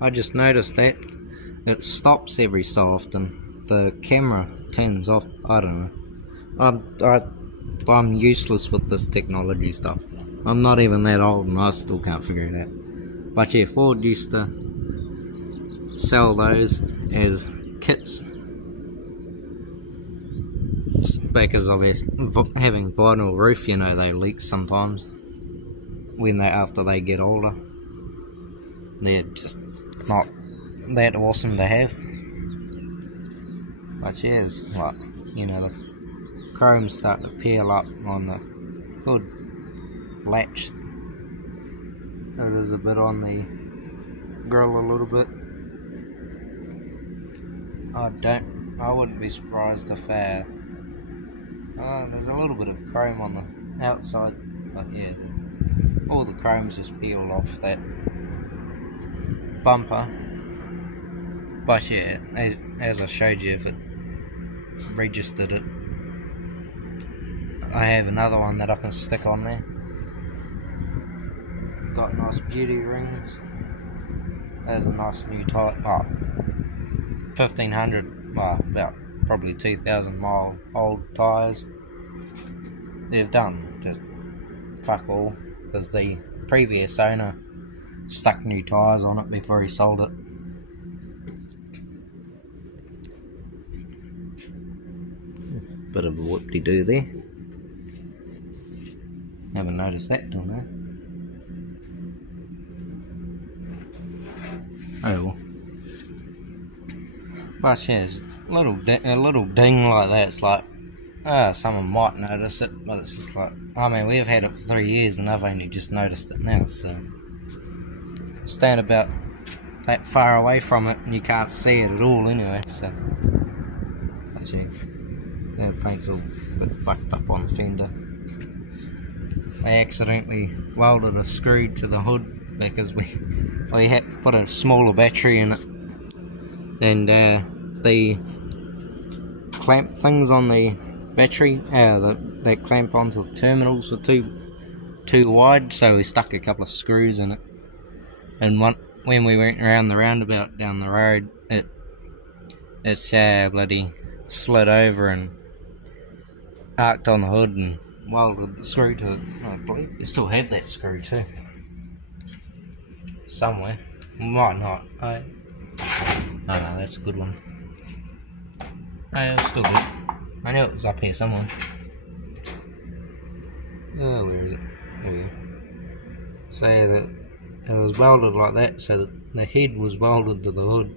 I just noticed that it stops every so often. The camera turns off. I don't know. I'm useless with this technology stuff. I'm not even that old and I still can't figure it out. But yeah, Ford used to sell those as kits. Just because of having vinyl roof, you know, they leak sometimes after they get older. They're just not that awesome to have. But yeah, it's like, you know, the chrome's starting to peel up on the hood latch. There's a bit on the grill a little bit. I wouldn't be surprised if there's a little bit of chrome on the outside, but yeah, all the chrome's just peeled off that bumper. But yeah, as I showed you, if it registered it, I have another one that I can stick on there. Got nice beauty rings. There's a nice new type, 1500, about probably 2000 mile old tyres. They've done just fuck all, because the previous owner stuck new tyres on it before he sold it. Bit of a whoop-de-doo there. Haven't noticed that till now. Oh well. But yeah, a little ding like that, it's like, someone might notice it, but it's just like, I mean, we've had it for 3 years and I've only just noticed it now, so stand about that far away from it and you can't see it at all anyway, so. But yeah, the paint's all a bit fucked up on the fender. I accidentally welded a screw to the hood because we had to put a smaller battery in it, and the clamp things on the battery, that clamp onto the terminals were too wide, so we stuck a couple of screws in it, and when we went around the roundabout down the road, it's bloody slid over and arced on the hood and welded the screw to it. I believe you still had that screw too somewhere. Might not. Oh no, that's a good one. Oh, it was still good. I knew it was up here somewhere. Oh, where is it? There we go. So yeah, it was welded like that, so that the head was welded to the hood.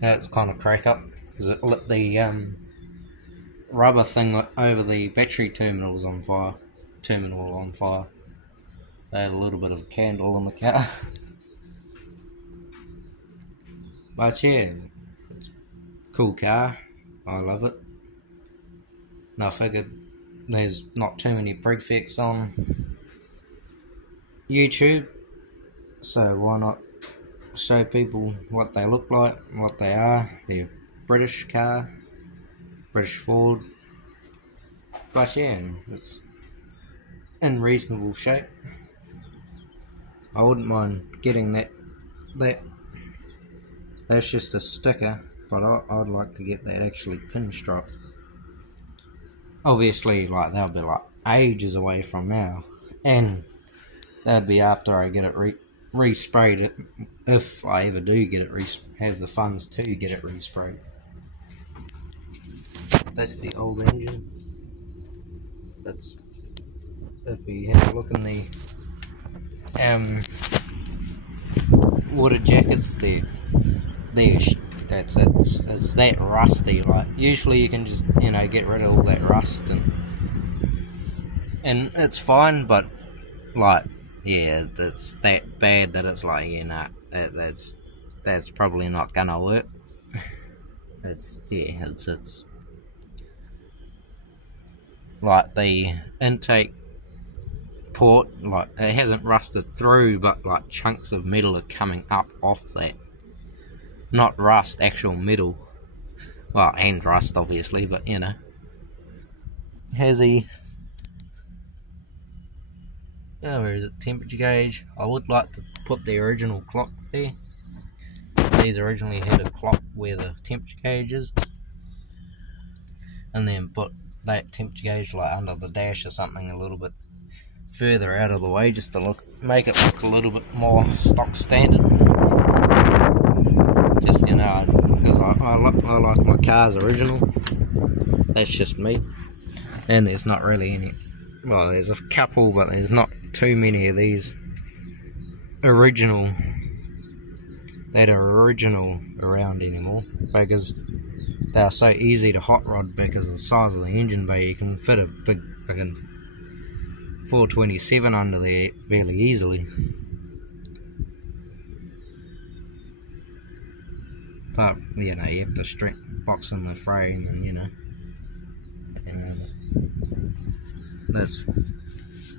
Now it's kind of crack up because it lit the rubber thing over the battery terminal on fire. They had a little bit of a candle in the car. But yeah, it's a cool car. I love it. And I figured there's not too many prefects on YouTube, so why not show people what they look like, what they are. They're a British car, British Ford. But yeah, it's in reasonable shape. I wouldn't mind getting that. That's just a sticker, but I'd like to get that actually pinstriped. Obviously, like, that'll be like ages away from now, and that'd be after I get it resprayed, if I ever do get it have the funds to get it resprayed. That's the old engine. That's, if you have a look in the water jackets there, that's it. It's that rusty. Like, usually you can just, you know, get rid of all that rust and it's fine, but like, yeah, it's that bad that it's like, yeah, nah, that's probably not gonna work. It's like the intake port, like, it hasn't rusted through, but like chunks of metal are coming up off that. Not rust, actual metal. Well, and rust obviously, but you know. Has he where is it? Temperature gauge. I would like to put the original clock there. These originally had a clock where the temperature gauge is, and then put that temperature gauge like under the dash or something a little bit further out of the way, just to make it look a little bit more stock standard. Just, you know, because I like my car's original. That's just me. And there's not really any, well, there's a couple, but there's not too many of these original around anymore, because they are so easy to hot rod because of the size of the engine bay. You can fit a big fucking 427 under there fairly easily. But, you know, you have to box in the frame, and you know that's a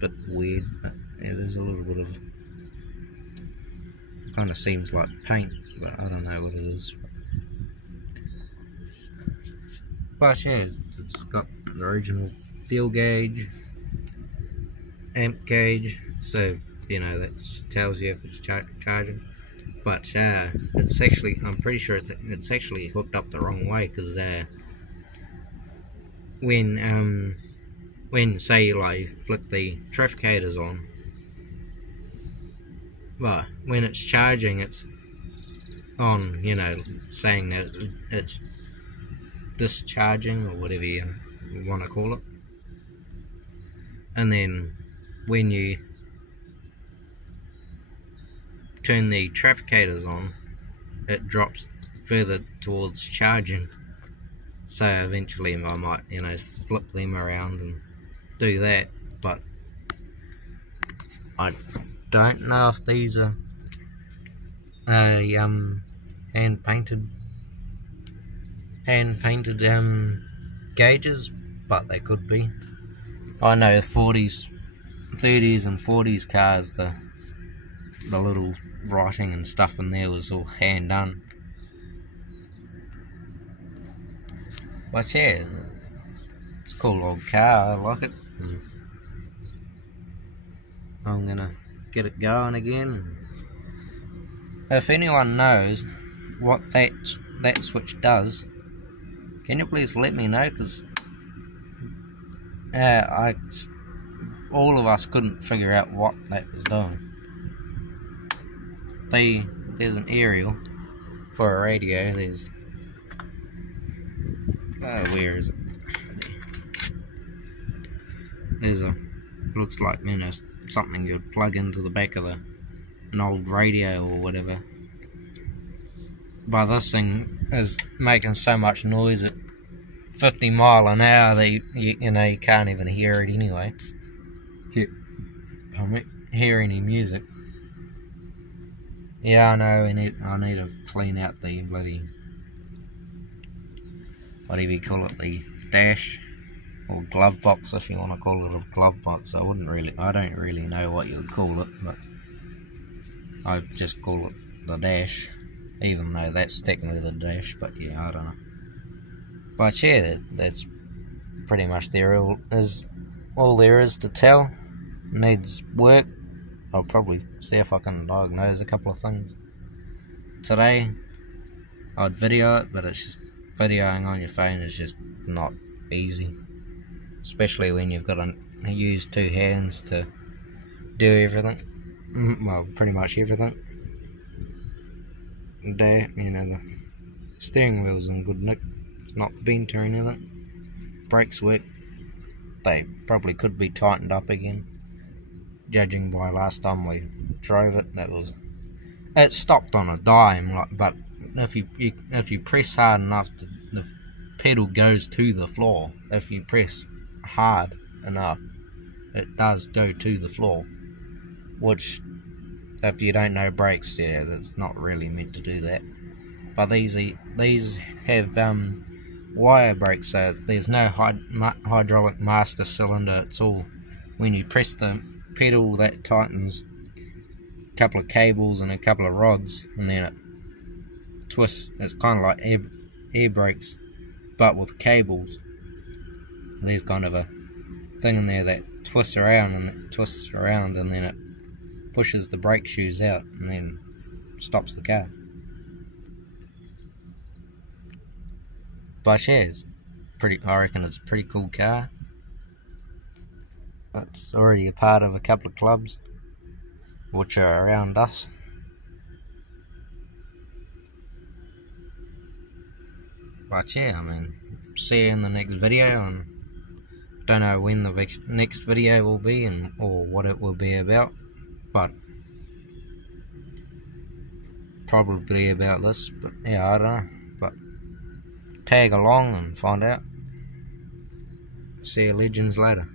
bit weird, but it is a little bit of, kind of seems like paint, but I don't know what it is. But yeah, it's got the original fuel gauge, amp gauge, so you know that tells you if it's charging. But it's actually, I'm pretty sure it's actually hooked up the wrong way, because when say you like flick the trafficators on, well, when it's charging, it's on, you know, saying that it's discharging or whatever you want to call it, and then when you turn the trafficators on, it drops further towards charging. So eventually I might, you know, flip them around and do that, but I don't know if these are hand painted gauges, but they could be. I know 30s and 40s cars, the little writing and stuff in there was all hand done. But yeah, it's a cool old car, I like it. I'm gonna get it going again. If anyone knows what that switch does, can you please let me know, because all of us couldn't figure out what that was doing. There's an aerial for a radio. There's where is it? There's looks like, you know, something you'd plug into the back of an old radio or whatever. But this thing is making so much noise at 50 miles an hour that you know, you can't even hear it anyway. Hear any music. Yeah, I know. I need to clean out the bloody, whatever you call it, the dash or glove box, if you want to call it a glove box. I don't really know what you would call it, but I just call it the dash, even though that's technically the dash. But yeah, I don't know. But yeah, that's pretty much all there is to tell. Needs work. I'll probably see if I can diagnose a couple of things today. I'd video it, but it's just, videoing on your phone is just not easy, especially when you've got to use two hands to do everything. Well, pretty much everything. There, you know, the steering wheel's in good nick, it's not bent or anything. Brakes work. They probably could be tightened up again, judging by last time we drove it. It stopped on a dime, but if you press hard enough, the pedal goes to the floor. If you press hard enough, it does go to the floor, which, if you don't know brakes, yeah, that's not really meant to do that. But these have wire brakes, so there's no hydraulic master cylinder. It's all, when you press the pedal, that tightens a couple of cables and a couple of rods, and then it twists. It's kind of like air brakes, but with cables. There's kind of a thing in there that twists around and then it pushes the brake shoes out and then stops the car. But yeah, I reckon it's a pretty cool car. It's already a part of a couple of clubs which are around us. But yeah, I mean, see you in the next video, and don't know when the next video will be or what it will be about, but probably about this. But yeah, I don't know. But tag along and find out. See you legends later.